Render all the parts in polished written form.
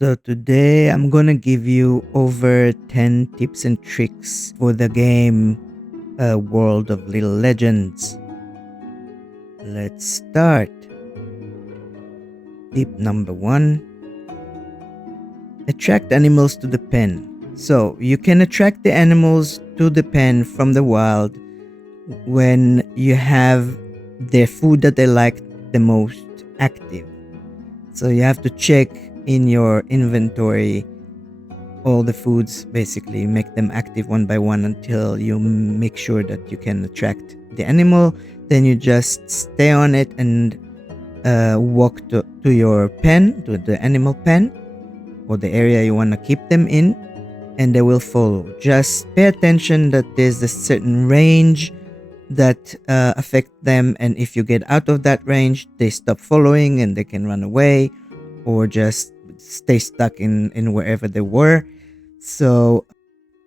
So today I'm gonna give you over 10 tips and tricks for the game World of Little Legends. Let's start. Tip number 1. Attract animals to the pen. So you can attract the animals to the pen from the wild when you have their food that they like the most active. So you have to check in your inventory all the foods, basically make them active one by one until you make sure that you can attract the animal. Then you just stay on it and walk to your pen, to the animal pen or the area you want to keep them in, and they will follow. Just pay attention that there's a certain range that affect them, and if you get out of that range, they stop following and they can run away or just stay stuck in wherever they were. So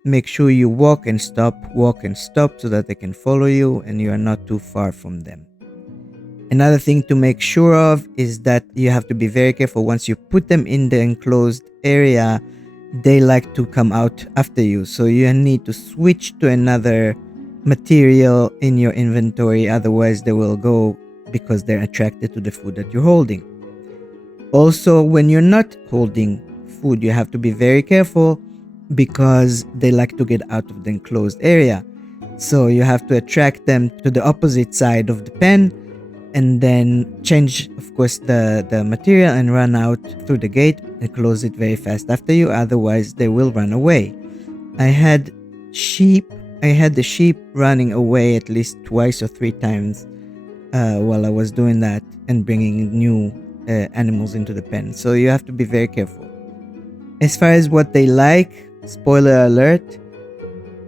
make sure you walk and stop so that they can follow you and you are not too far from them. Another thing to make sure of is that you have to be very careful. Once you put them in the enclosed area, they like to come out after you, so you need to switch to another material in your inventory, otherwise they will go because they're attracted to the food that you're holding. Also, when you're not holding food, you have to be very careful because they like to get out of the enclosed area. So you have to attract them to the opposite side of the pen and then change, of course, the material and run out through the gate and close it very fast after you, otherwise they will run away. I had the sheep running away at least twice or three times while I was doing that and bringing new animals into the pen. So you have to be very careful. As far as what they like, spoiler alert,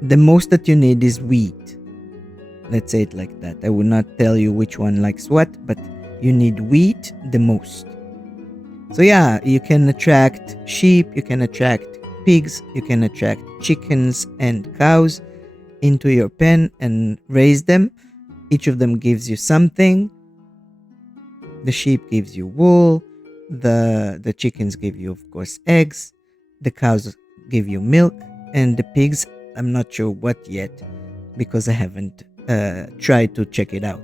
the most that you need is wheat. Let's say it like that. I will not tell you which one likes what, but you need wheat the most. So yeah, you can attract sheep, you can attract pigs, you can attract chickens and cows into your pen and raise them. Each of them gives you something. The sheep gives you wool, the chickens give you, of course, eggs, the cows give you milk, and the pigs, I'm not sure what yet because I haven't tried to check it out.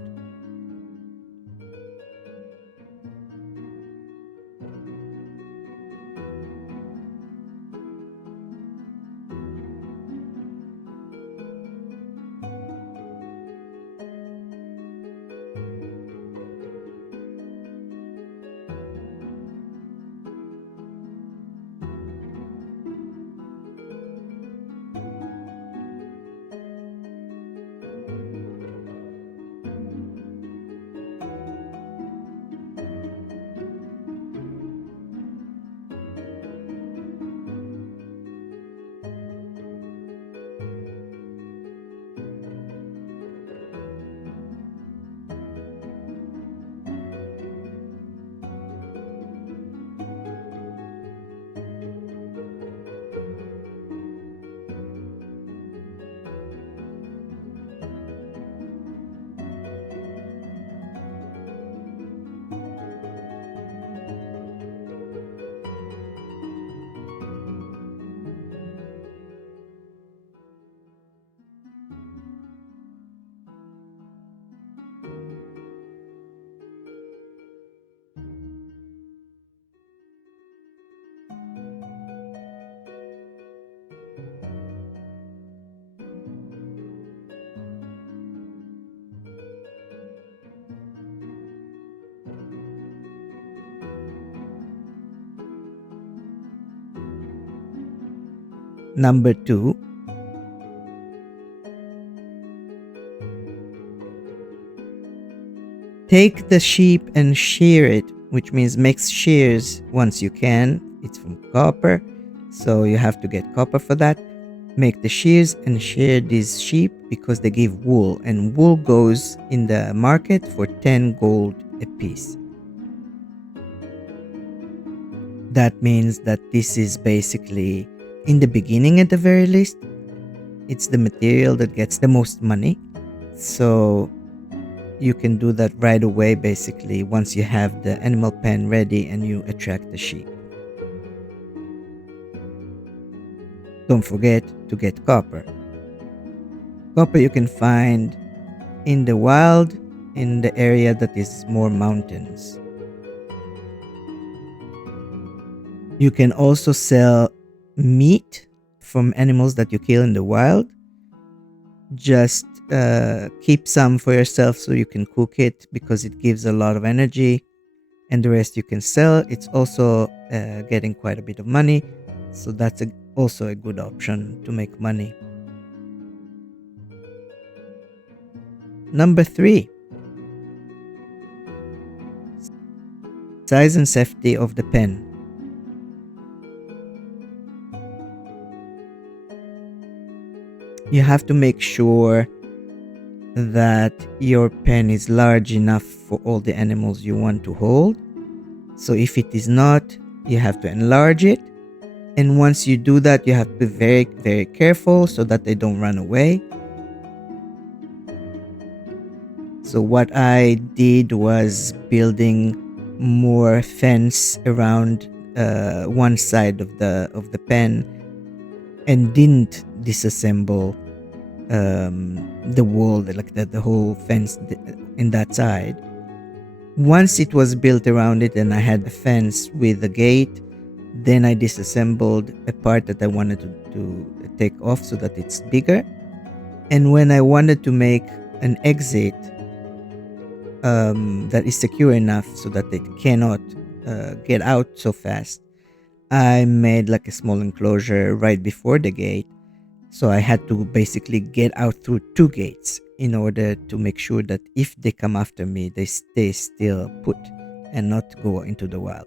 Number 2, take the sheep and shear it, which means make shears once you can. It's from copper, so you have to get copper for that. Make the shears and shear these sheep because they give wool, and wool goes in the market for 10 gold a piece. That means that this is basically, in the beginning at the very least, it's the material that gets the most money. So you can do that right away, basically, once you have the animal pen ready and you attract the sheep. Don't forget to get copper. Copper you can find in the wild, in the area that is more mountains. You can also sell meat from animals that you kill in the wild. Just keep some for yourself so you can cook it because it gives a lot of energy, and the rest you can sell. It's also getting quite a bit of money, so that's also a good option to make money. Number 3, size and safety of the pen. You have to make sure that your pen is large enough for all the animals you want to hold. So if it is not, you have to enlarge it. And once you do that, you have to be very, very careful so that they don't run away. So what I did was building more fence around one side of the pen, and didn't disassemble the wall, like the whole fence in that side. Once it was built around it and I had the fence with the gate, then I disassembled a part that I wanted to take off so that it's bigger. And when I wanted to make an exit that is secure enough so that it cannot get out so fast, I made like a small enclosure right before the gate. So I had to basically get out through 2 gates in order to make sure that if they come after me, they stay still put and not go into the wild.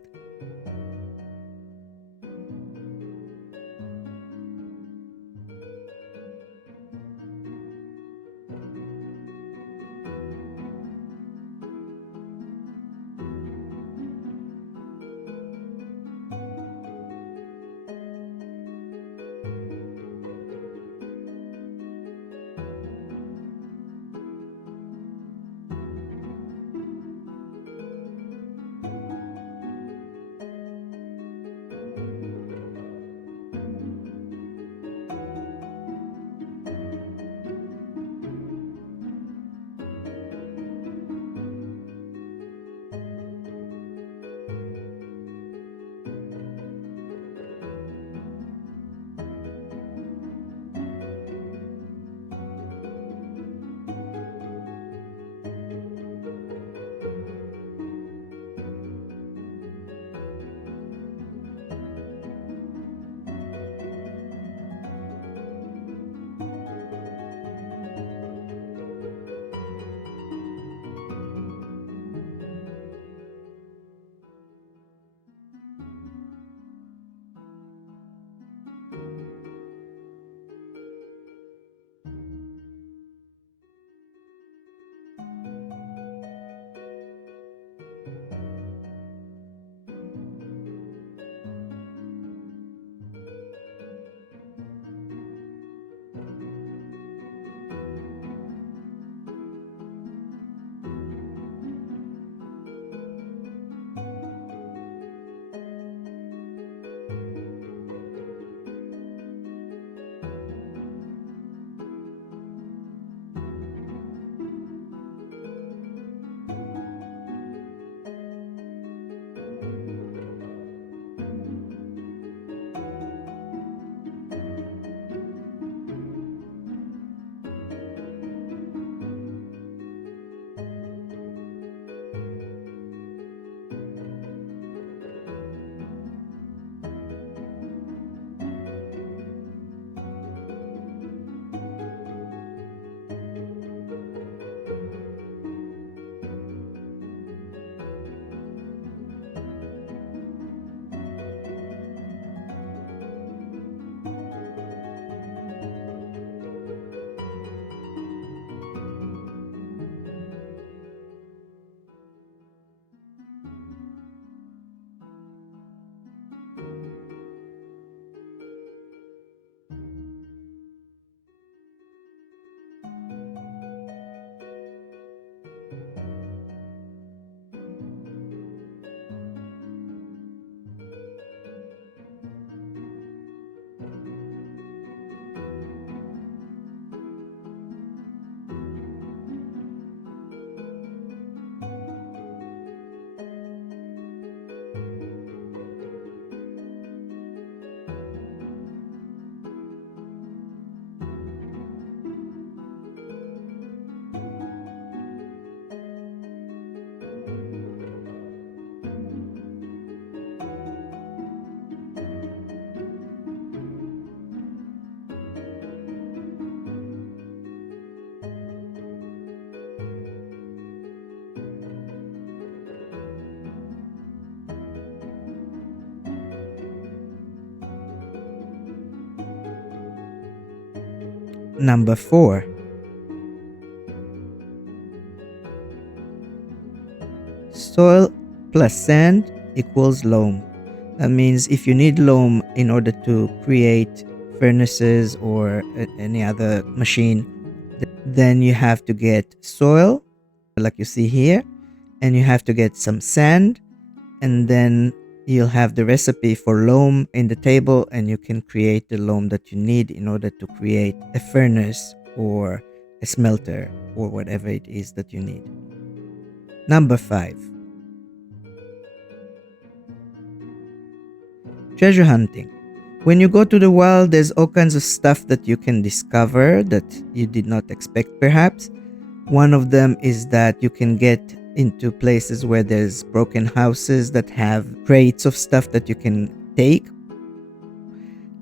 Number 4, soil plus sand equals loam. That means if you need loam in order to create furnaces or any other machine, then you have to get soil, like you see here, and you have to get some sand, and then you'll have the recipe for loam in the table, and you can create the loam that you need in order to create a furnace or a smelter or whatever it is that you need. Number 5, treasure hunting. When you go to the wild, there's all kinds of stuff that you can discover that you did not expect, perhaps. One of them is that you can get into places where there's broken houses that have crates of stuff that you can take.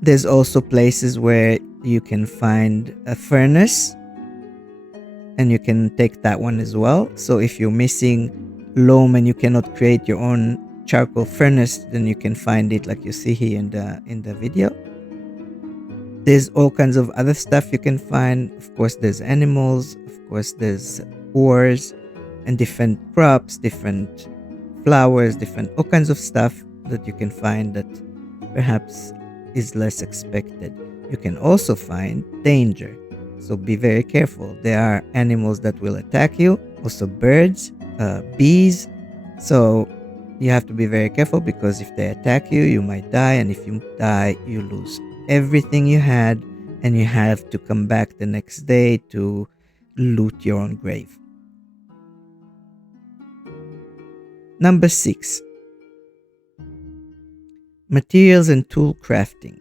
There's also places where you can find a furnace and you can take that one as well. So if you're missing loam and you cannot create your own charcoal furnace, then you can find it like you see here in the video. There's all kinds of other stuff you can find. Of course, there's animals. Of course, there's ores and different crops, different flowers, different all kinds of stuff that you can find that perhaps is less expected. You can also find danger. So be very careful. There are animals that will attack you, also birds, bees. So you have to be very careful because if they attack you, you might die. And if you die, you lose everything you had, and you have to come back the next day to loot your own grave. Number 6, materials and tool crafting.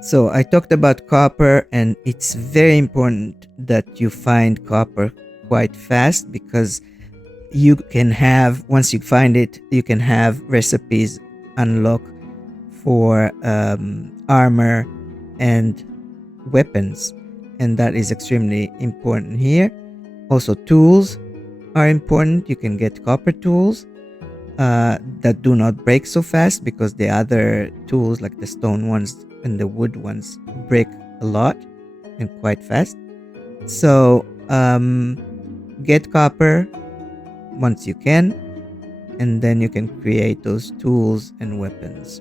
So I talked about copper, and it's very important that you find copper quite fast because you can have, once you find it, you can have recipes unlock for armor and weapons, and that is extremely important here. Also, tools are important. You can get copper tools that do not break so fast because the other tools, like the stone ones and the wood ones, break a lot and quite fast. So get copper once you can, and then you can create those tools and weapons.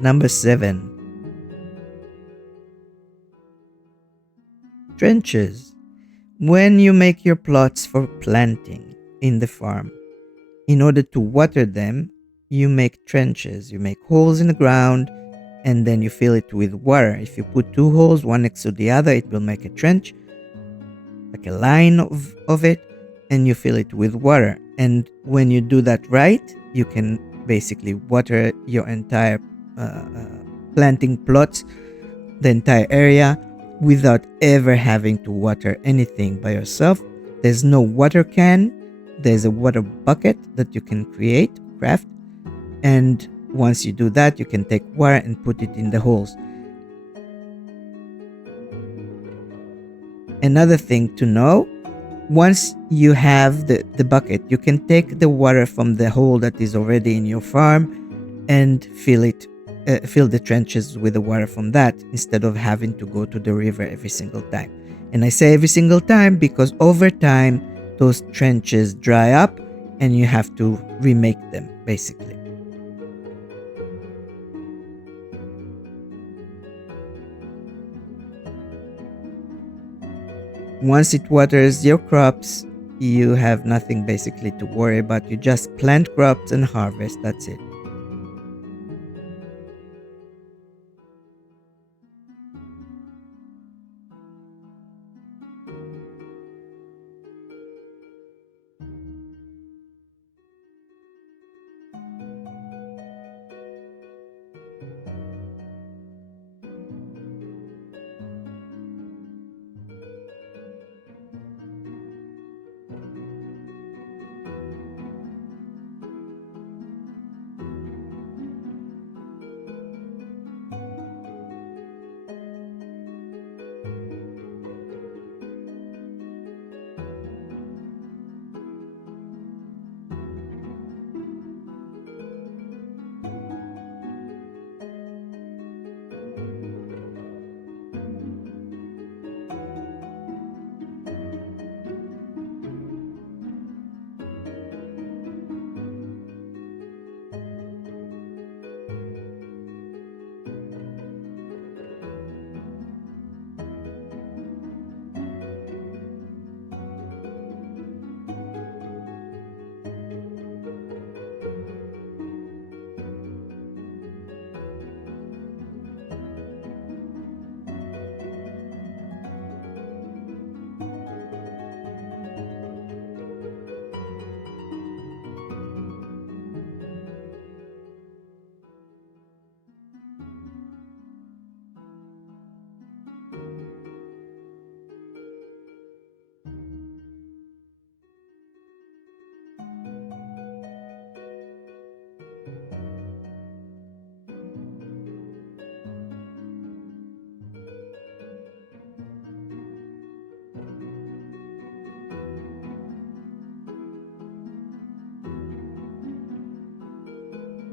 Number 7, trenches. When you make your plots for planting in the farm, in order to water them, you make trenches. You make holes in the ground and then you fill it with water. If you put 2 holes, one next to the other, it will make a trench, like a line of it, and you fill it with water. And when you do that right, you can basically water your entire planting plots, the entire area, without ever having to water anything by yourself. There's no water can, there's a water bucket that you can craft, and once you do that, you can take water and put it in the holes. Another thing to know, once you have the bucket, you can take the water from the hole that is already in your farm and fill the trenches with the water from that, instead of having to go to the river every single time. And I say every single time because over time those trenches dry up and you have to remake them, basically. Once it waters your crops, you have nothing basically to worry about. You just plant crops and harvest, that's it.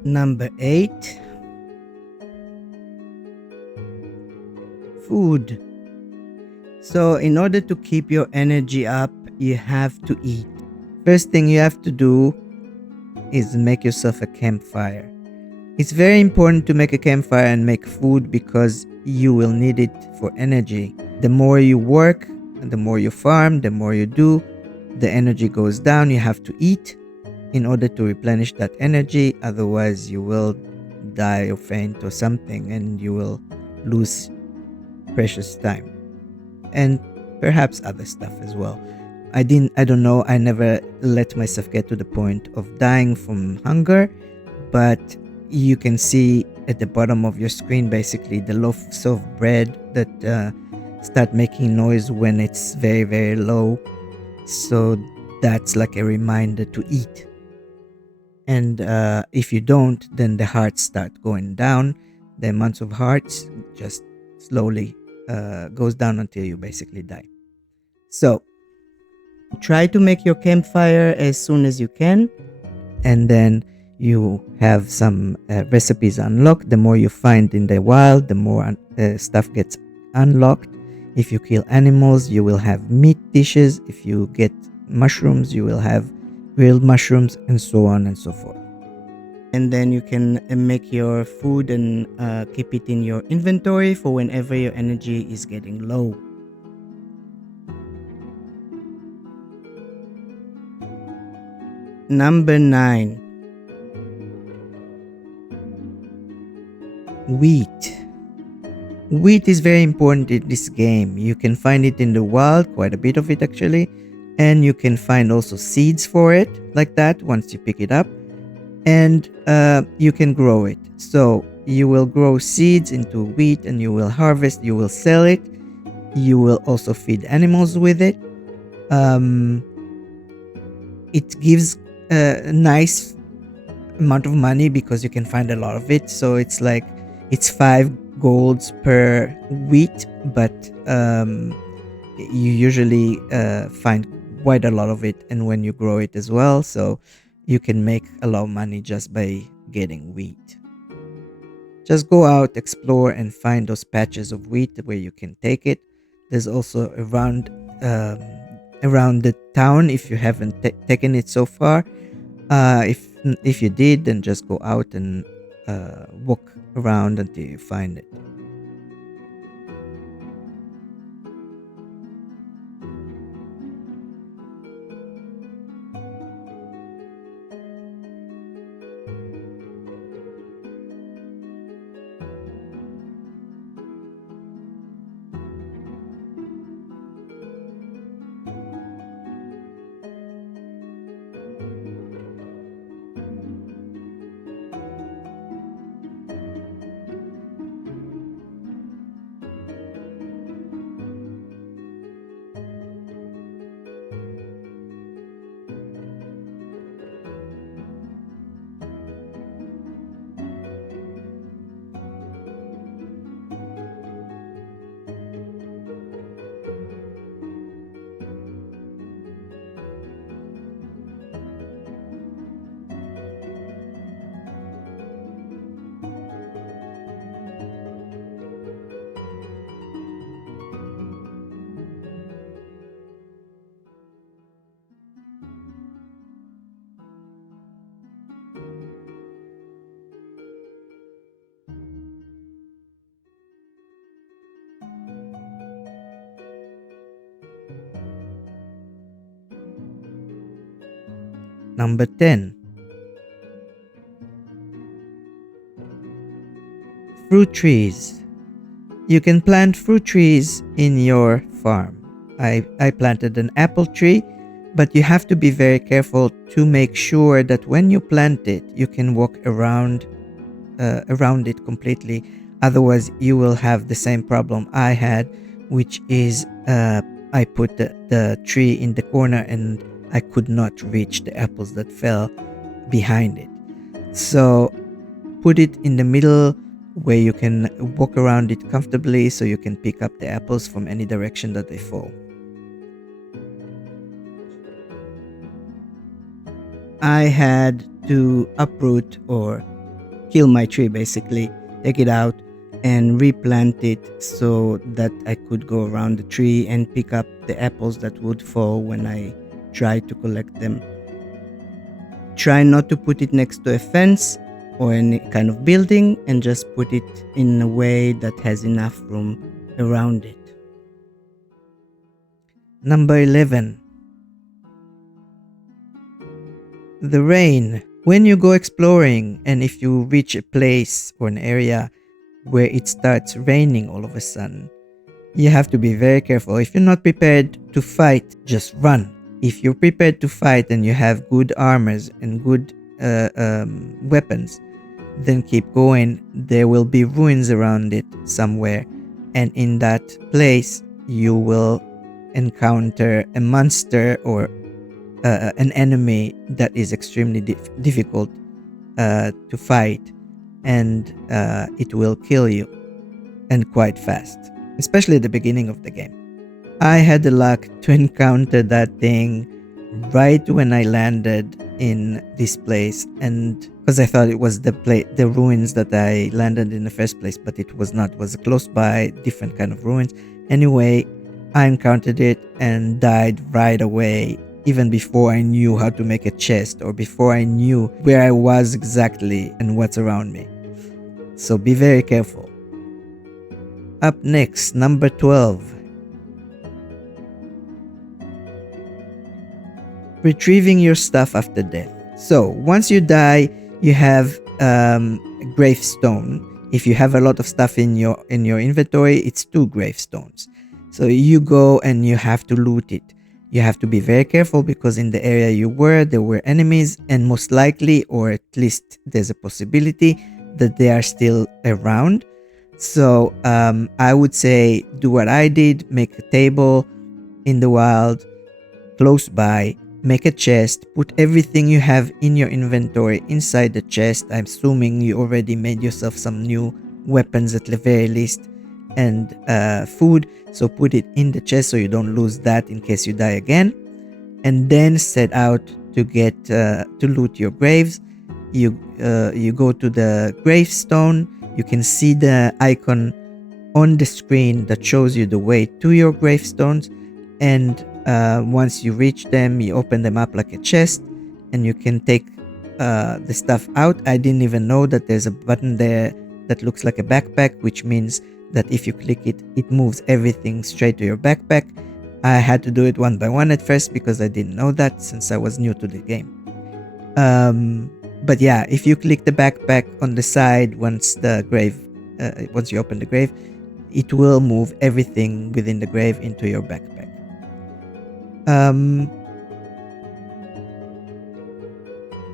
Number 8, food. So, in order to keep your energy up, you have to eat. First thing you have to do is make yourself a campfire. It's very important to make a campfire and make food because you will need it for energy. The more you work, the more you farm, the more you do, the energy goes down. You have to eat in order to replenish that energy. Otherwise, you will die or faint or something and you will lose precious time and perhaps other stuff as well. I don't know, I never let myself get to the point of dying from hunger, but you can see at the bottom of your screen basically the loaves of bread that start making noise when it's very, very low. So that's like a reminder to eat. And if you don't, then the hearts start going down. The amounts of hearts just slowly goes down until you basically die. So try to make your campfire as soon as you can, and then you have some recipes unlocked. The more you find in the wild, the more stuff gets unlocked. If you kill animals, you will have meat dishes. If you get mushrooms, you will have grilled mushrooms, and so on and so forth. And then you can make your food and keep it in your inventory for whenever your energy is getting low. Number 9, wheat. Wheat is very important in this game. You can find it in the wild, quite a bit of it actually, and you can find also seeds for it like that once you pick it up, and you can grow it. So you will grow seeds into wheat and you will harvest, you will sell it, you will also feed animals with it. It gives a nice amount of money because you can find a lot of it. So it's like it's 5 golds per wheat, but you usually find quite a lot of it, and when you grow it as well, so you can make a lot of money just by getting wheat. Just go out, explore, and find those patches of wheat where you can take it. There's also um, around the town if you haven't taken it so far. If you did, then just go out and walk around until you find it. Number 10, fruit trees. You can plant fruit trees in your farm. I planted an apple tree, but you have to be very careful to make sure that when you plant it, you can walk around it completely. Otherwise, you will have the same problem I had, which is I put the tree in the corner and I could not reach the apples that fell behind it. So put it in the middle where you can walk around it comfortably so you can pick up the apples from any direction that they fall. I had to uproot or kill my tree basically, take it out and replant it so that I could go around the tree and pick up the apples that would fall when I try to collect them. Try not to put it next to a fence or any kind of building, and just put it in a way that has enough room around it. Number 11. The rain. When you go exploring and if you reach a place or an area where it starts raining all of a sudden, you have to be very careful. If you're not prepared to fight, just run. If you're prepared to fight and you have good armors and good weapons, then keep going. There will be ruins around it somewhere, and in that place you will encounter a monster or an enemy that is extremely difficult to fight, and it will kill you, and quite fast, especially at the beginning of the game. I had the luck to encounter that thing right when I landed in this place, and because I thought it was the ruins that I landed in the first place, but it was not. It was close by, different kind of ruins. Anyway, I encountered it and died right away, even before I knew how to make a chest or before I knew where I was exactly and what's around me. So be very careful. Up next, number 12. Retrieving your stuff after death. So once you die, you have a gravestone. If you have a lot of stuff in your inventory, it's 2 gravestones. So you go and you have to loot it. You have to be very careful because in the area you were, there were enemies, and most likely, or at least there's a possibility that they are still around. So I would say do what I did, make a table in the wild, close by, make a chest, put everything you have in your inventory inside the chest. I'm assuming you already made yourself some new weapons at the very least, and food, so put it in the chest so you don't lose that in case you die again, and then set out to get to loot your graves. You go to the gravestone. You can see the icon on the screen that shows you the way to your gravestones, and once you reach them, you open them up like a chest and you can take the stuff out. I didn't even know that there's a button there that looks like a backpack, which means that if you click it, it moves everything straight to your backpack. I had to do it one by one at first because I didn't know that since I was new to the game. But yeah, if you click the backpack on the side once you open the grave, it will move everything within the grave into your backpack.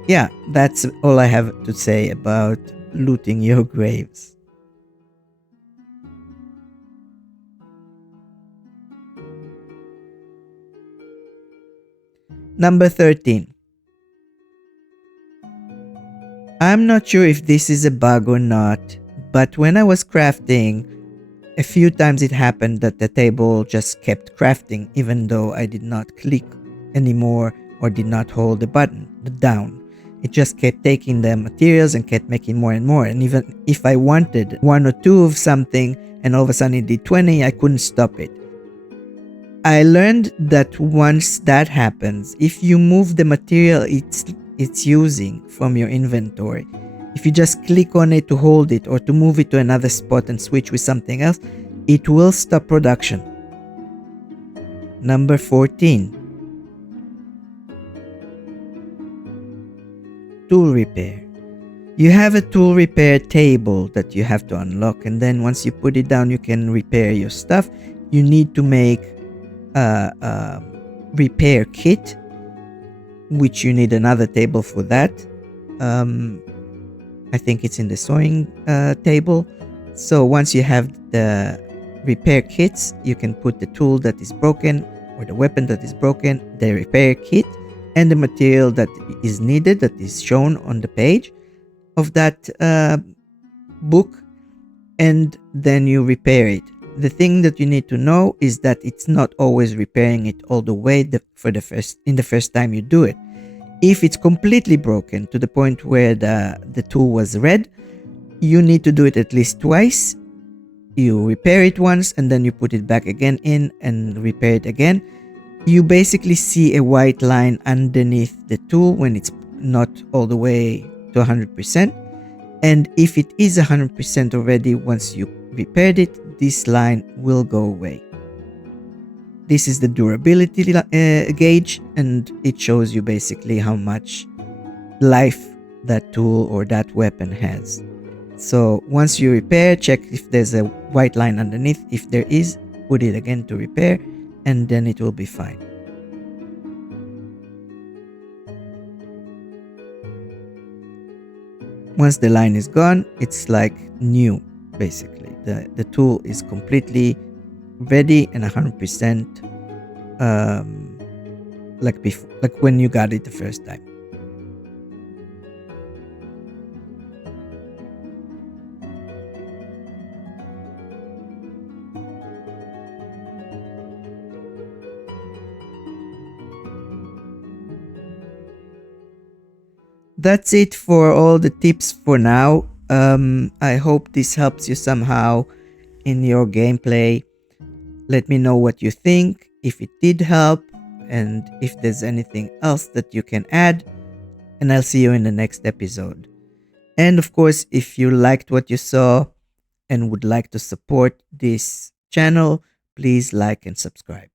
Yeah, that's all I have to say about looting your graves. Number 13. I'm not sure if this is a bug or not, but when I was crafting, a few times it happened that the table just kept crafting even though I did not click anymore or did not hold the button down. It just kept taking the materials and kept making more and more, and even if I wanted 1 or 2 of something and all of a sudden it did 20, I couldn't stop it. I learned that once that happens, if you move the material it's using from your inventory, if you just click on it to hold it or to move it to another spot and switch with something else, it will stop production. Number 14. Tool repair. You have a tool repair table that you have to unlock, and then once you put it down you can repair your stuff. You need to make a repair kit, which you need another table for that. I think it's in the sewing table. So once you have the repair kits, you can put the tool that is broken or the weapon that is broken, the repair kit, and the material that is needed, that is shown on the page of that book, and then you repair it. The thing that you need to know is that it's not always repairing it all the way in the first time you do it. If it's completely broken to the point where the tool was red, you need to do it at least twice. You repair it once and then you put it back again in and repair it again. You basically see a white line underneath the tool when it's not all the way to 100%. And if it is 100% already, once you repaired it, this line will go away. This is the durability gauge, and it shows you basically how much life that tool or that weapon has. So once you repair, check if there's a white line underneath. If there is, put it again to repair, and then it will be fine. Once the line is gone, it's like new, basically. The tool is completely ready and 100% like before, like when you got it the first time. That's it for all the tips for now. I hope this helps you somehow in your gameplay. Let me know what you think, if it did help, and if there's anything else that you can add. And I'll see you in the next episode. And of course, if you liked what you saw and would like to support this channel, please like and subscribe.